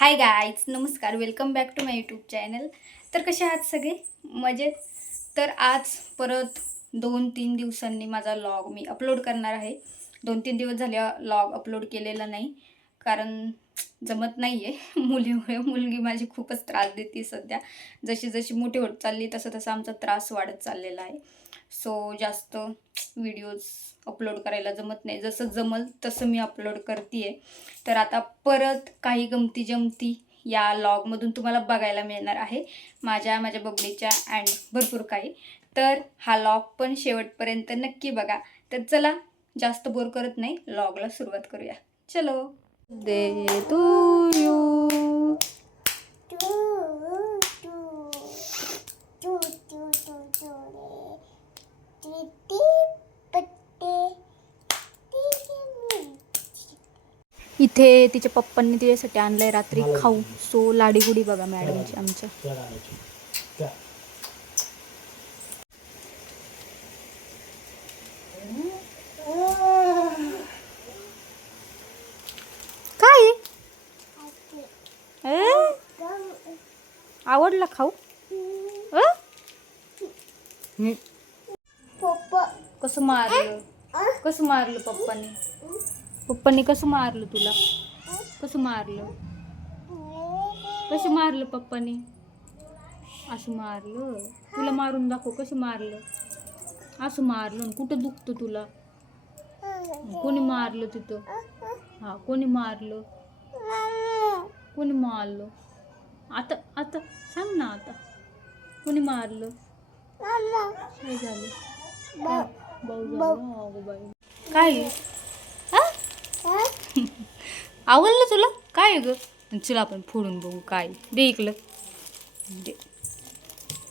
हाय guys, नमस्कार. Welcome back to my YouTube channel. तर कसे आहात सगळे? मजेत. तर आज परत 2-3 दिवसांनी माझा लॉग मी अपलोड करणार आहे. 2-3 दिवस झाले लॉग अपलोड केलेला नाही, कारण जमत नाही आहे मुलीमुळे. मुलगी माझी खूपच त्रास देते सध्या. जशी जशी मोठी होत चालली तसं तसं आमचा त्रास वाढत चाललेला आहे. सो जास्त व्हिडिओज अपलोड करायला जमत नाही. जसं जमल तसं मी अपलोड करते आहे. तर आता परत काही गमती जमती या लॉगमधून तुम्हाला बघायला मिळणार आहे, माझ्या बबडीच्या अँड भरपूर काही. तर हा लॉग पण शेवटपर्यंत नक्की बघा. तर चला, जास्त बोर करत नाही, लॉगला सुरुवात करूया. चलो. दे टू यू. इथे तिच्या पप्पांनी तिच्यासाठी आणलंय रात्री खाऊ. सो लाडीगुडी बघा मॅडमची आमच्या. काय आवडला खाऊ? कसं मारलं पप्पांनी? कसं मारलं तुला? कसं मारलं पप्पांनी? असं मारलं तुला? मारून दाखव कसं मारलं. असं मारलं. कुठं दुखतं तुला? कोणी मारलं तिथं? हा, कोणी मारलं? आता आता सांग ना. आता कोणी मारलं? काय झालं? काय आवडलं तुला? काय ग? चला आपण फोडून बघू. काय दे इकडं. दे.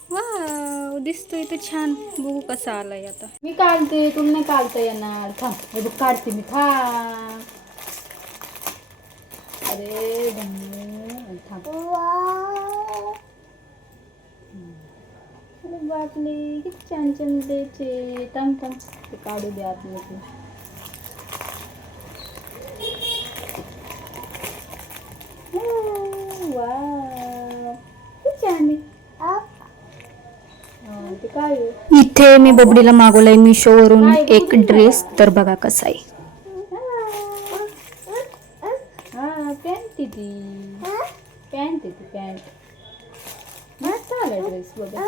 वाव, दिसतोय तर छान. बघू कसा आलाय आता. मी काढते, तुला नाही काढता येणार. थांब, हे बघ काढते मी. थांब. अरे थांब. अरे बापले, किती छान छान द्यायचे. थांब ते काढू दे आतमध्ये. इथे मी बबडीला मागवलाय मिशोवरून एक ड्रेस. तर बघा कसा आहे. पॅन्ट मस्त आला ड्रेस बघा.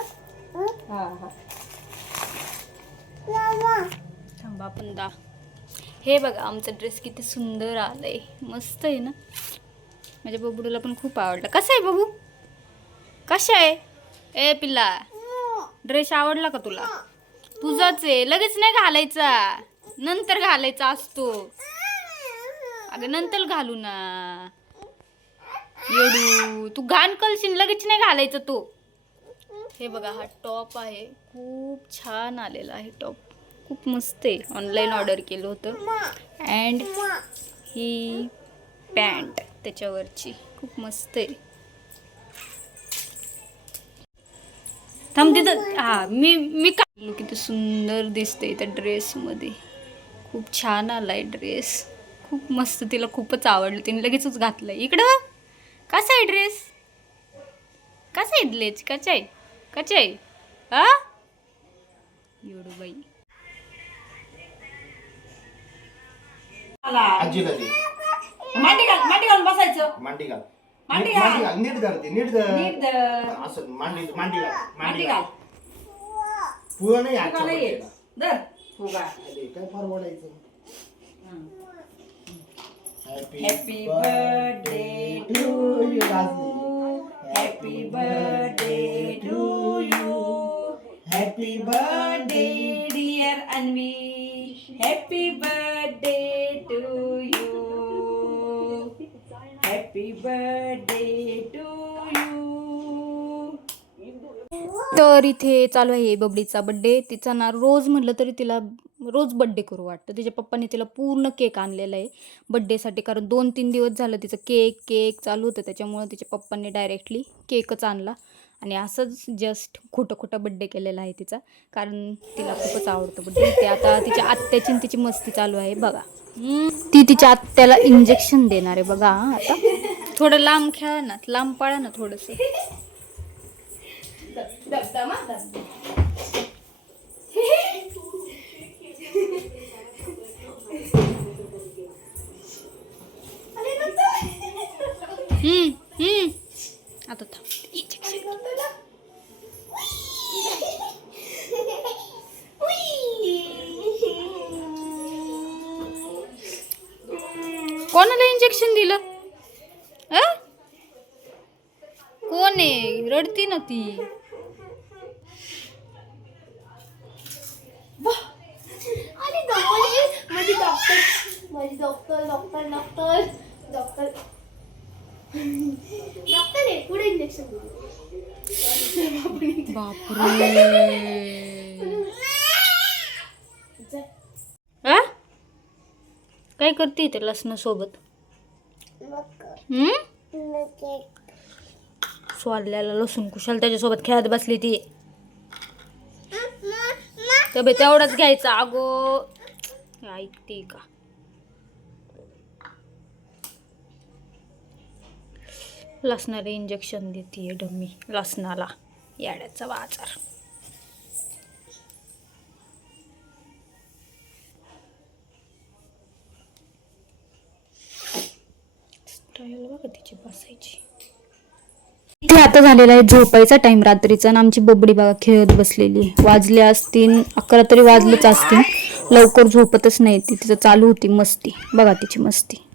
थांबा पण हे बघा आमचा ड्रेस किती सुंदर आलाय. मस्त आहे ना. माझ्या बबडूला पण खूप आवडला. कसा आहे बबू? कशा आहे? ए पिल्ला, ड्रेस आवडला का तुला? तुझाच आहे. लगेच नाही घालायचा, नंतर घालायचा असतो. अगं नंतर घालू ना. येडू, तू घाण कलशील, लगेच नाही घालायचा तो. हे बघा हा टॉप आहे. खूप छान आलेला आहे टॉप. खूप मस्त आहे. ऑनलाईन ऑर्डर केलं होतं. अँड ही पॅन्ट त्याच्यावरची खूप मस्त आहे. थांब तिथं. हा, मी काढलो. किती सुंदर दिसते त्या ड्रेसमध्ये. खूप छान आलाय ड्रेस. खूप मस्त. तिला खूपच आवडलं. तिने लगेचच घातलंय. इकडं कसा आहे ड्रेस? कसा आहे ड्रेस? कचा आहे हा? एवढं बाई. मांडी घालून बसायचं. मांडी घाल. नीट धर. असं मांडी घाल. पुढं नाही फुगा ये. धर फुगा. काय फार ओढायचं. Happy birthday to you. Happy birthday to you. Happy birthday dear Anvi. Happy birthday to you. Happy birthday to you. तर इथे चालू आहे बबडीचा बड्डे. तिचा ना रोज म्हटलं तरी तिला रोज बड्डे करू वाटतं. तिच्या पप्पांनी तिला पूर्ण केक आणलेला आहे बड्डेसाठी. कारण 2-3 दिवस झालं तिचं केक चालू होतं. त्याच्यामुळं तिच्या पप्पांनी डायरेक्टली केकच आणला. आणि असंच जस्ट खोटं बड्डे केलेला आहे तिचा. कारण तिला खूपच आवडतं बड्डे. ते आता तिच्या आत्याची तिची मस्ती चालू आहे बघा. ती तिच्या आत्याला इंजेक्शन देणार आहे बघा. आता थोडं लांब खेळा ना, लांब पळा ना थोडस. दबदमा दबदमा. आता थांब. कोणाला इंजेक्शन दिलं? कोण आहे? रडती ना ती. माझी डॉक्टर आहे. पुढे इंजेक्शन बापरे. काय करते ते लसणासोबत? स्वादल्याला लसूण कुशाल त्याच्यासोबत खेळत बसली ती. तर बे तेवढाच घ्यायचा. अगो ऐकते का? लसणाला इंजेक्शन देते डम्मी. लसणाला याड्याचा बाजार. स्टाईल बघा तिची बसायची. इथे आता झालेला आहे झोपायचा टाइम रात्रीचा आणि आमची बबडी बघा खेळत बसलेली. वाजले असतील 11 तरी वाजलेच असतील. लवकर झोपतच नाही ती. तिचं चालू होती मस्ती. बघा तिची मस्ती.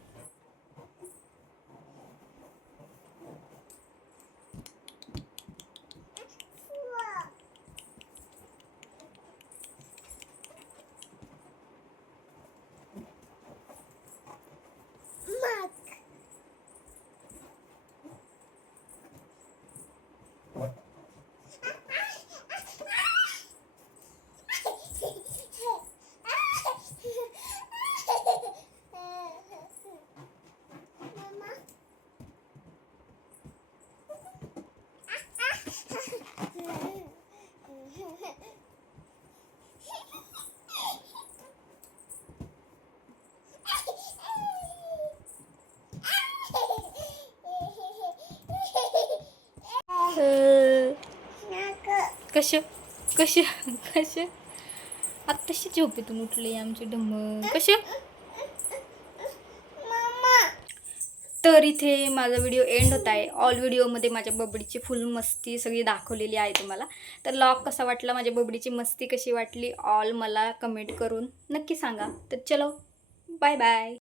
कशा कशा कशा आत्ताशी झोपेतून उठले आमचे डम्म. कशा. तर इथे माझा व्हिडिओ एंड होत आहे. ऑल व्हिडिओमध्ये माझ्या बबडीची फुल मस्ती सगळी दाखवलेली आहे तुम्हाला. तर लॉग कसा वाटला, माझ्या बबडीची मस्ती कशी वाटली, ऑल मला कमेंट करून नक्की सांगा. तर चलो बाय बाय.